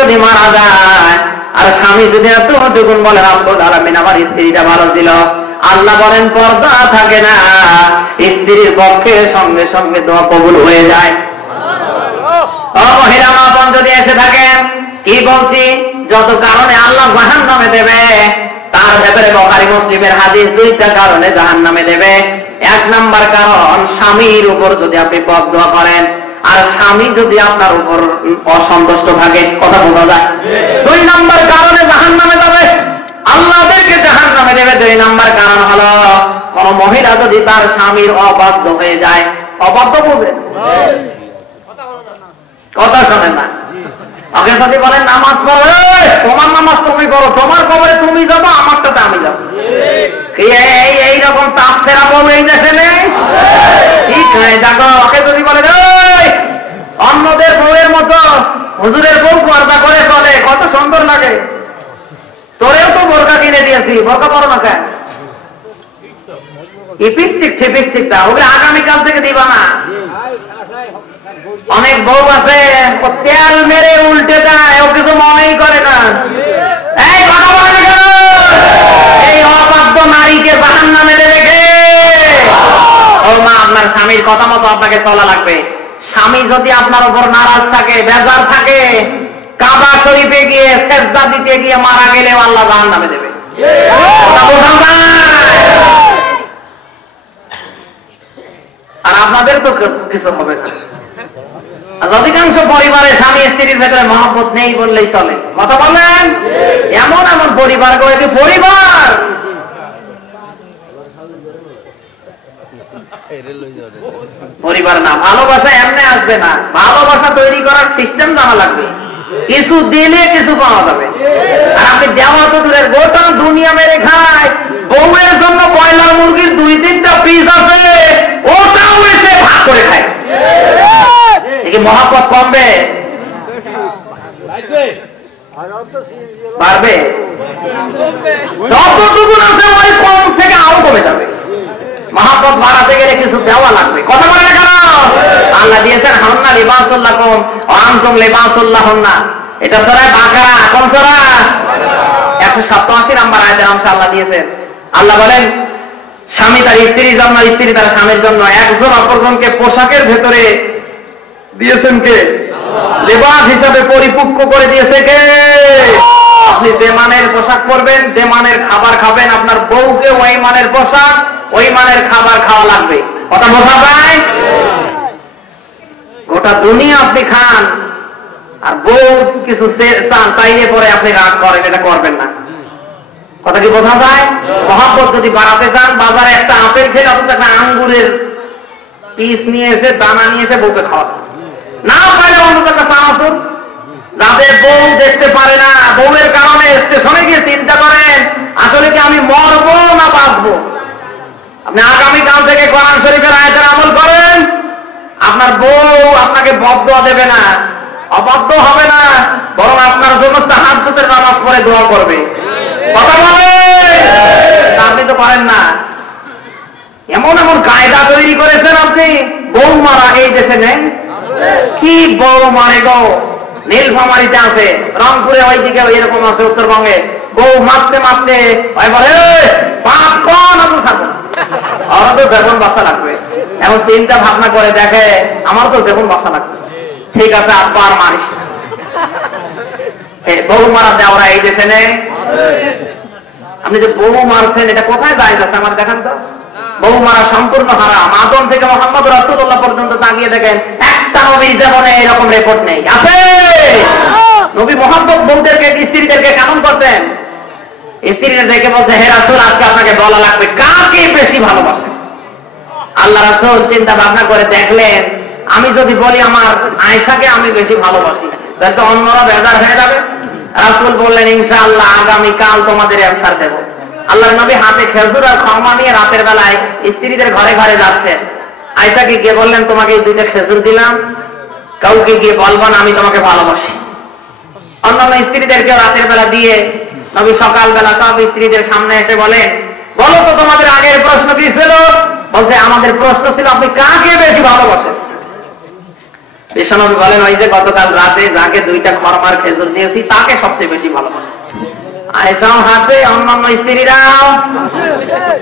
যদি মারা যায় আর স্বামী যদি এতটুকুন বলে রব্বুল আলামিন আমার স্ত্রীটা ভালো ছিল, আল্লাহ বলেন পর্দা থাকে না, স্ত্রীর পক্ষে সঙ্গে সঙ্গে দোয়া কবুল হয়ে যায়। ও মহিলা মা বোন যদি এসে থাকেন, কি বলছি, যত কারণে আল্লাহ জাহান্নামে দেবে তার ভেতরে বুখারী মুসলিমের হাদিস, দুইটা কারণে জাহান্নামে দেবে। এক নাম্বার কারণ, স্বামীর উপর যদি আপনি বদদোয়া করেন আর স্বামী যদি আপনার উপর অসন্তুষ্ট থাকে, কথা বোঝা যায়। দুই নাম্বার কারণে জাহান্নামে যাবে, আল্লাহদেরকে জাহান্নামে দেবে। দুই নাম্বার কারণ হলো, কোন মহিলা যদি তার স্বামীর অবাধ্য হয়ে যায়। অবাধ্য বলবেন, কথা শোনেন না, ওকে যদি বলেন নামাজ পড়ো, তোমার নামাজ তুমি পড়ো, তোমার কবরে তুমি যাবো, আমারটাতে আমি যাবো, এইরকম তাপ ফেরা বউ এই দেশে নেই। ঠিক হয়ে দেখো, ওকে যদি বলে অন্যদের বউয়ের মতো হুজুরের বউ পর্দা করে চলে, কত সুন্দর লাগে, তোরেও তো বোরকা কিনে দিয়েছি, বোরকা পড়ো না কেন, লিপস্টিক ছিপিস্টিকটা ওগুলো আগামীকাল থেকে দিবা না। অনেক বউ আছে তেল মেরে উল্টে যায়, ও কিছু মনেই করে না। এই কথা বলে না কেন? এই অবাধ্য নারীকে জাহান্নামে দেবে কে? ও মা, আপনার স্বামীর কথা মতো আপনাকে চলা লাগবে। স্বামী যদি আপনার উপর নারাজ থাকে, বেজার থাকে, কাবা শরীফে গিয়ে সেজদা দিতে গিয়ে মারা গেলে আল্লাহ জাহান্নামে দেবে। আর আপনাদের তো কিছু হবে না। অধিকাংশ পরিবারে স্বামী স্ত্রীর ভেতরে মহব্বত নেই বললেই চলে, কথা বলেন। এমন এমন পরিবার গড়ে, পরিবার পরিবার না, ভালোবাসা এমনি আসবে না, ভালোবাসা তৈরি করার সিস্টেম জানা লাগবে। কিছু দিলে কিছু পাওয়া যাবে। আর আপনি দেওয়া তো দূরের, গোটা দুনিয়া মেরে খায়, বউয়ের জন্য ব্রয়লার মুরগির 2-3টা পিস আছে, ওটাও এসে ভাগ করে খায়। মহাব্বত কমবে বাড়বে, যতটুকু আছে ওই কম থেকে আরো কমে যাবে। মহাব্বত বাড়াতে গেলে কিছু দেওয়া লাগবে, কথা বলে না কেন? আল্লাহ দিয়েছেন হান্না লিবাসুল্লাকুম ওয়া আনতুম লিবাসুল্লাহুন্না। এটা সূরা বাকারা, কোন সূরা? 187 নম্বর আয়াতের অংশ আল্লাহ দিয়েছেন। আল্লাহ বলেন, স্বামী তার স্ত্রীর জন্য, স্ত্রী তার স্বামীর জন্য একজন অপরজনকে পোশাকের ভেতরে দিয়েছেন কে? লেবাস হিসাবে পরিপক্ক করে দিয়েছে কে? আপনি যে মানের পোশাক পরবেন, যে মানের খাবার খাবেন, আপনার বউকে ওই মানের পোশাক, ওই মানের খাবার খাওয়া লাগবে, কথা বোঝা যায়? গোটা দুনিয়া আপনি খান আর বউ কিছু চাইলে পরে আপনি রাগ করেন, এটা করবেন না, কথা কি বোঝা যায়? মহব্বত যদি বাড়াতে চান, বাজারে একটা আপেল খেলে অথচ একটা আঙ্গুরের পিস নিয়ে এসে, দানা নিয়ে এসে বউকে খাওয়াতে, না পাইলে অন্তত একটা চানাচুর। যাদের বউ দেখতে পারে না, বউয়ের কারণে স্টেশনে গিয়ে চিন্তা করেন আসলে কি আমি মরবো না বাঁচবো। আপনি আগামীকাল থেকে কোরআন শরীফের আয়াতের আমল করেন, আপনার বউ আপনাকে বদদোয়া দেবে না, অবাধ্য হবে না, বরং আপনার জন্য তাহাজ্জুদের নামাজ পড়ে দোয়া করবে, কথা বলে। আপনি তো পারেন না। এমন এমন কায়দা তৈরি করেছেন আপনি, বউ মারা এই দেশে নেই। কি বউ মারে গো, নীলফামারীতে আছে, রংপুরে ওইদিকে এরকম আছে, উত্তরবঙ্গে বউ মারতে মারতে বলে পাপ কোন থাকো, আমার তো যেমন বাচ্চা লাগবে। এখন চিন্তা ভাবনা করে দেখে, আমার তো যেমন বাচ্চা লাগবে, ঠিক আছে আব্বা আর মারিস। বউ মারা দেওয়া এই দেশে নেই। আপনি যে বউ মারছেন, এটা কোথায় যায় যাচ্ছে আমার দেখান তো। বউ মারা সম্পূর্ণ হারাম। আদম থেকে মুহাম্মদ রাসূলুল্লাহ পর্যন্ত তাকিয়ে দেখেন, একটা নবীর জীবনে এরকম রেকর্ড নেই। আছে? নবী মুহাম্মদ বউদেরকে, স্ত্রীদেরকে কেমন করতেন? স্ত্রীরা দেখে বলছে, হে রাসূল, আজকে আপনাকে বলা লাগবে কাকে বেশি ভালোবাসে। আল্লাহ রাসূল চিন্তা ভাবনা করে দেখলেন, আমি যদি বলি আমার আয়েশাকে আমি বেশি ভালোবাসি, তাহলে তো অন্যরা বেজার হয়ে যাবে। রাসূল বললেন, ইনশাআল্লাহ আগামীকাল তোমাদের অ্যানসার দেব। আল্লাহর নবী হাতে খেজুর আর ক্ষমা নিয়ে রাতের বেলায় স্ত্রীদের ঘরে ঘরে যাচ্ছেন। আয়েশাকে গিয়ে বললেন, তোমাকে এই 2টা খেজুর দিলাম, কাউকে গিয়ে বলবো না আমি তোমাকে ভালোবাসি। অন্যান্য স্ত্রীদেরকে রাতের বেলা দিয়ে নবী সকালবেলা সব স্ত্রীদের সামনে এসে বলেন, বলো তো তোমাদের আগের প্রশ্ন কি ছিল? বলছে, আমাদের প্রশ্ন ছিল আপনি কাকে বেশি ভালোবাসেন। বিশ্বনবী বলেন, ওই যে গতকাল রাতে যাকে 2টা খরমার খেজুর দিয়েছি তাকে সবচেয়ে বেশি ভালোবাসে। আয়েশাও হাসে, অন্যান্য স্ত্রীরাও।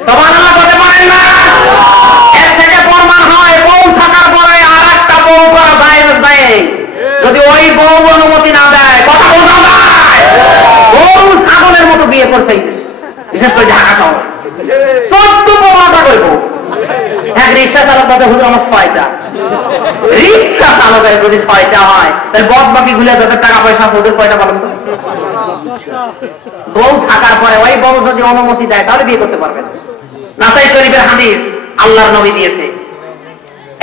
সুবহানাল্লাহ বলতে পারেন না? এর থেকে প্রমাণ হয় বউ থাকার পরে আর একটা বউ করা জায়েজ নাই। যদি ওই বউ অনুমতি না দেয়, কথা বোঝা যায়, বউ ছাগলের মতো বিয়ে করতে, বিশেষ করে ঢাকা শহরে 14-15টা করে বউ। এক রিক্সা চালক বলতে, হুজুর আমার 6টা। রিক্সা চালকের যদি 6টা হয়, তাহলে বদ বাকি গুলো যাদের টাকা পয়সা ওদের কয়টা বলেন তো? বউ থাকার পরে ওই বউ যদি অনুমতি দেয় তাহলে বিয়ে করতে পারবেন। নাসাই শরীফের হাদিস আল্লাহর নবী দিয়েছে,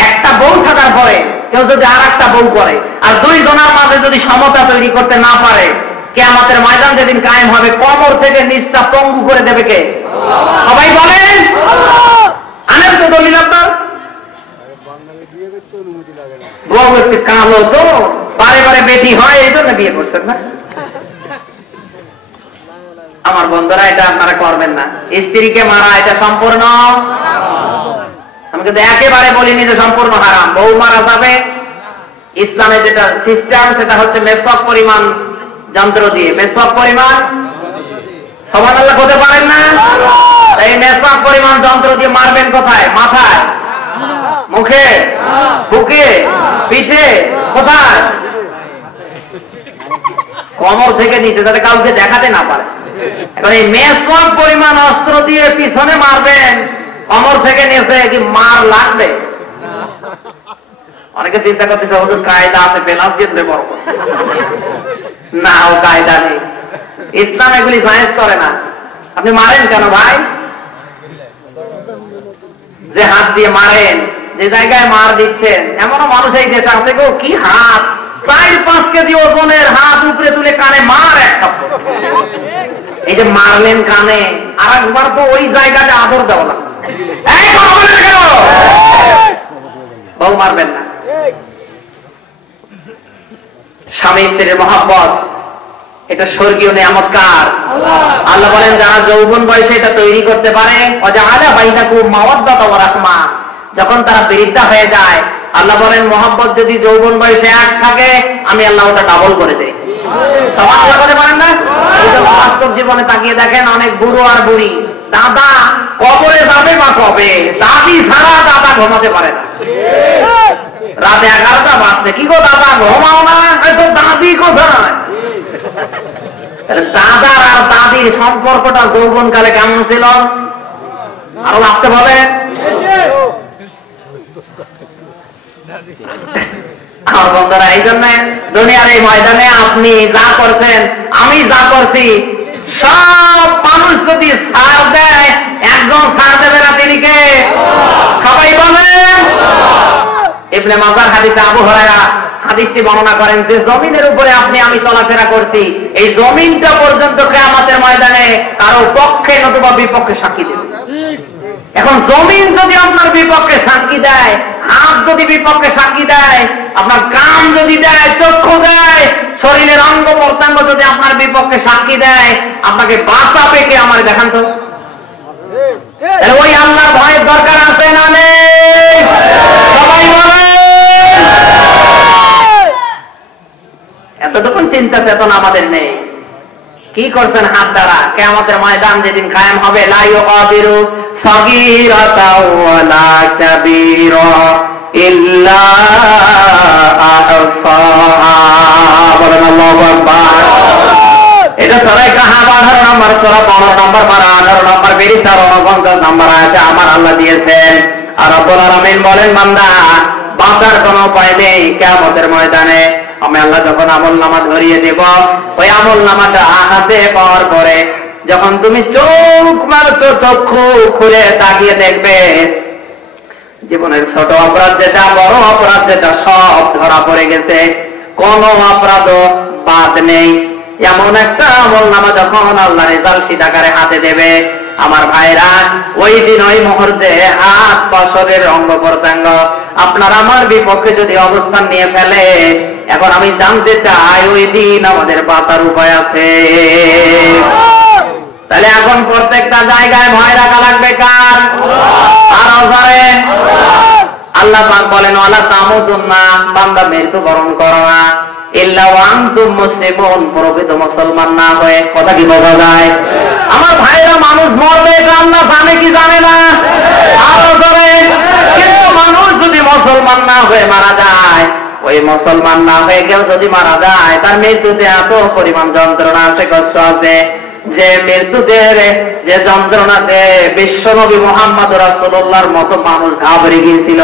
একটা বউ থাকার পরে কেউ যদি আর একটা বউ করে আর 2 জনের মাঝে যদি সমতা তৈরি করতে না পারে, কিয়ামতের ময়দান যেদিন কায়েম হবে, কোমর থেকে নিচটা পঙ্গু করে দেবে কে? সবাই বলেন আনেন তো দলিল আপনার। বউ একটু কালো তো, বারে বারে বেটি হয়, এই জন্য বিয়ে করছেন না। আমার বন্ধুরা, এটা আপনারা করবেন না। স্ত্রীকে মারা এটা সম্পূর্ণ, আমি কিন্তু একেবারে বলিনি যে সম্পূর্ণ হারাম। বউ মারা যাবে, ইসলামে যেটা সিস্টেম সেটা হচ্ছে মেসওয়াক পরিমাণ যন্ত্র দিয়ে, মেসওয়াক পরিমাণ, সুবহানাল্লাহ বলতে পারেন না? এই মেসওয়াক পরিমাণ যন্ত্র দিয়ে মারবেন কোথায়? মাথায়, মুখে, বুকে, পিঠে, কোথায়? কোমর থেকে নিচে, যাতে কাউকে দেখাতে না পারে। এখন এই মেসওয়াক পরিমাণ অস্ত্র দিয়ে পিছনে মারবেন, কোমর থেকে নিচে, কি মার লাগবে? অনেকে চিন্তা করতেছে হুজুর কায়দা আছে, বেলাস দিয়ে বড় না, ও কায়দা নেই। ইসলাম এগুলি জায়েজ করে না। আপনি মারেন কেন ভাই? যে হাত দিয়ে মারেন, যে জায়গায় মার দিচ্ছেন, এমনও মানুষ এই দেশে আছে গো, কি হাত, 4-5 কেজি ওজনের হাত উপরে তুলে কানে মার একটা। এই যে মারলেন কানে, আর একবার তো ওই জায়গাতে আদর দেওয়া লাগবে। এই কথা বলেন না কেন? বউ মারবেন না। স্বামী স্ত্রীর মহব্বত, এটা স্বর্গীয় নিয়ামত কার? আল্লাহ বলেন, যারা যৌবন বয়সে এটা তৈরি করতে পারে, ওয়াজআলা বাইনাকুম মাওয়াদ্দাতা ওয়া রাহমা, যখন তারা বৃদ্ধা হয়ে যায়, আল্লাহ বলেন মহব্বত যদি যৌবন বয়সে 1 থাকে, আমি আল্লাহ ওটা ডাবল করে দেই। সুবহানাল্লাহ বলতে পারেন না? বাস্তব জীবনে তাকিয়ে দেখেন, অনেক বুড়ো আর বুড়ি, দাদা কবরে যাবে বা কবে, দাদি ছাড়া দাদা ঘুমাতে পারে না। রাতে 11টা বাজছে, কি গো দাদা ঘুমাও না? দাদি কোথায়? দাদার আর দাদির সম্পর্কটা যৌবনকালে কেমন ছিল? আরো ভাবতে বলেন। আমার বন্ধুরা, এই জন্য দুনিয়ার এই ময়দানে আপনি যা করছেন, আমি যা করছি, সব মানুষ যদি ছাড় দেয়, একজন ছাড় দেবে না, তিনি কে? সবাই বলেন। ইবনে মাজার হাদিসে আবু হুরায়রা হাদিসটি বর্ণনা করেন যে জমিনের উপরে আপনি আমি চলাফেরা করছি, এই জমিনটা পর্যন্ত কিয়ামতের ময়দানে কারো পক্ষে নতুবা বিপক্ষে সাক্ষী দেবে। এখন জমিন যদি আপনার বিপক্ষে সাক্ষী দেয়, হাত যদি বিপক্ষে সাক্ষী দেয়, আপনার কান যদি দেয়, চক্ষু দেয়, শরীরের অঙ্গ প্রত্যঙ্গ যদি আপনার বিপক্ষে সাক্ষী দেয়, আপনাকে বাঁচাবে কে? আমার দেখান তো। ওই আল্লাহর ভয়ের দরকার আছে না নেই? সবাই বলেন। এতটুকু চিন্তা চেতনা আমাদের নেই। কি করছেন হাত দ্বারা? কিয়ামতের ময়দান যেদিন কায়েম হবে, লা ইউগাদিরু সাগীরাতাও ওয়ালা কাবীরা ইল্লা আহসাহা। বলেন আল্লাহু আকবার। এটা সূরা কাহাফ 18 নম্বর, সূরা 15 নম্বর, 18 নম্বর, 20 আর 49 নম্বর আয়াতে আমার আল্লাহ দিয়েছেন। আর রব্বুল আলামিন বলেন, বান্দা বাঁচার কোনো উপায় নেই কিয়ামতের ময়দানে। আমি আল্লাহ যখন আমলনামা ধরিয়ে দেব, ওই আমলনামাটা হাতে পাওয়ার পরে যখন তুমি চোখ মারছো, চক্ষু খুলে তাকিয়ে দেখবে, জীবনের ছোট অপরাধ যেটা, বড় অপরাধ যেটা, সব ধরা পড়ে গেছে, কোন অপরাধ বাদ নেই। এমন একটা আমলনামা যখন আল্লাহ রেজাল্ট শীট আকারে হাতে দেবে, আমার ভাইরা, ওই দিন ওই মুহূর্তে হাত পা শরীরের অঙ্গ প্রত্যঙ্গ আপনার আমার বিপক্ষে যদি অবস্থান নিয়ে ফেলে, এখন আমি জানতে চাই ওই দিন আমাদের বাঁচার উপায় আছে? তাহলে এখন প্রত্যেকটা জায়গায় ভয় রাখা লাগবে কার? আর আল্লাহ পাক বলেন ওয়ালা তামুতুন্না, বান্দা মৃত্যুবরণ করো না ইল্লা ওয়া আনতুম মুসলিমুন, প্রকৃত মুসলমান না হয়ে। কথা কি বোঝা যায়? আমার ভাইরা, মানুষ মরবে এটা আল্লাহ জানে কি জানে না? আরো ধরে, কিন্তু মানুষ যদি মুসলমান না হয়ে মারা যায়, ওই মুসলমান না হয়ে কেউ যদি মারা যায়, তার মৃত্যুতে এত পরিমাণ যন্ত্রণা আছে, কষ্ট আছে, যে মৃত্যুতে যে যন্ত্রণাতে বিশ্বনবী মুহাম্মদ রাসূলুল্লাহর মতো মানুষ ঘাবড়ে গিয়েছিল।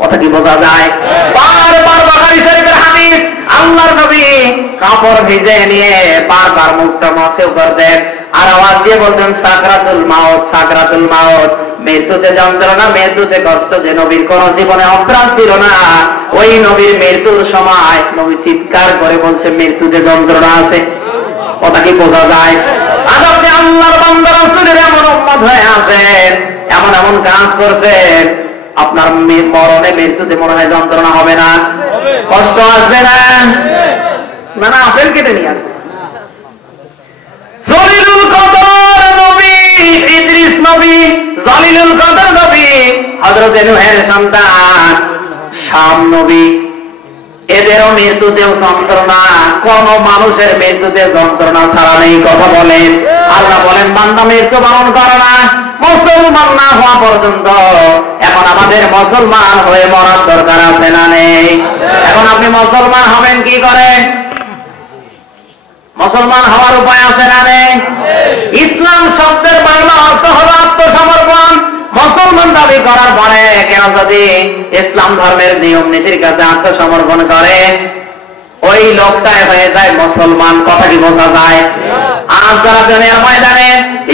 কথা কি বোঝা যায়? বারবার বুখারী শরীফের হাদিস, আল্লাহর নবী কাপড় ভিজে নিয়ে বারবার মুখটা মাসেও করতেন আর আওয়াজ দিয়ে বলতেন সাকরাতুল মাউত, সাকরাতুল মাউত, মৃত্যুতে যন্ত্রণা, মৃত্যুতে কষ্ট। যে নবীর কোন জীবনে অপরাধ ছিল না, ওই নবীর মৃত্যুর সময় নবী চিৎকার করে বলছে মৃত্যুতে যন্ত্রণা আছে। কথা কি বোঝা যায়? আজ আপনি আল্লাহর বান্দা রাসূলের এমন উম্মত হয়ে আছেন, এমন এমন কাজ করছেন, আপনার মরণে মৃত্যুতে মনে হয় যন্ত্রণা হবে না, কষ্ট আসবে না? না, আপেল কেটে নিয়ে আসবে। জলিলুল কদর নবী ইদ্রিস নবী, জলিলুল কদর নবী হযরত নূহের সন্তান শাম নবী, এদেরও মৃত্যুতেও যন্ত্রণা। কোন মানুষের মৃত্যুতে যন্ত্রণা ছাড়া নেই। কথা বলেন। আল্লাহ বলেন বান্দা মৃত্যুবরণ করে না মুসলমান না হওয়া পর্যন্ত। এখন আমাদের মুসলমান হয়ে মরার দরকার আছে না নেই? এখন আপনি মুসলমান হবেন কি করে? মুসলমান হওয়ার উপায় আছে না নেই? ইসলাম শব্দের বাংলা অর্থ হলো আত্মসমর্পণ। মুসলমান দাবি করার পরে কেন যদি ইসলাম ধর্মের নিয়ম নীতির কাছে আত্মসমর্পণ করে, ওই লোকটাই হয়ে যায় মুসলমান। কথা কি বোঝা যায়? আজ যারা দুনিয়ার ময়দানে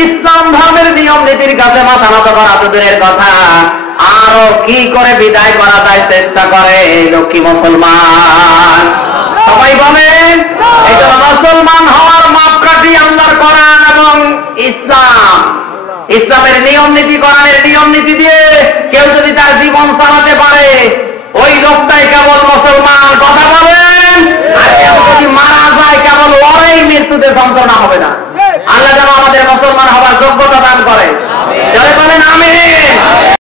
ইসলাম ধর্মের নিয়ম নীতির কাছে মাথা নত করা তো দূরের কথা, আরো কি করে বিদায় করা যায় চেষ্টা করে, এই লোক কি মুসলমান? সবাই বলেন। এই জন্য মুসলমান হওয়ার মাপকাঠি আল্লাহর কোরআন এবং ইসলাম। ইসলামের নিয়ম নীতি, কোরআনের নিয়ম নীতি দিয়ে কেউ যদি তার জীবন চালাতে পারে, ওই লোকটাই কেবল মুসলমান। কথা বলেন। আর কেউ যদি মারা যায়, কেবল ওরাই মৃত্যুতে যন্ত্রণা হবে না। আল্লাহ যেন আমাদের মুসলমান হওয়ার যোগ্যতা দান করে। যারা বলেন আমিন।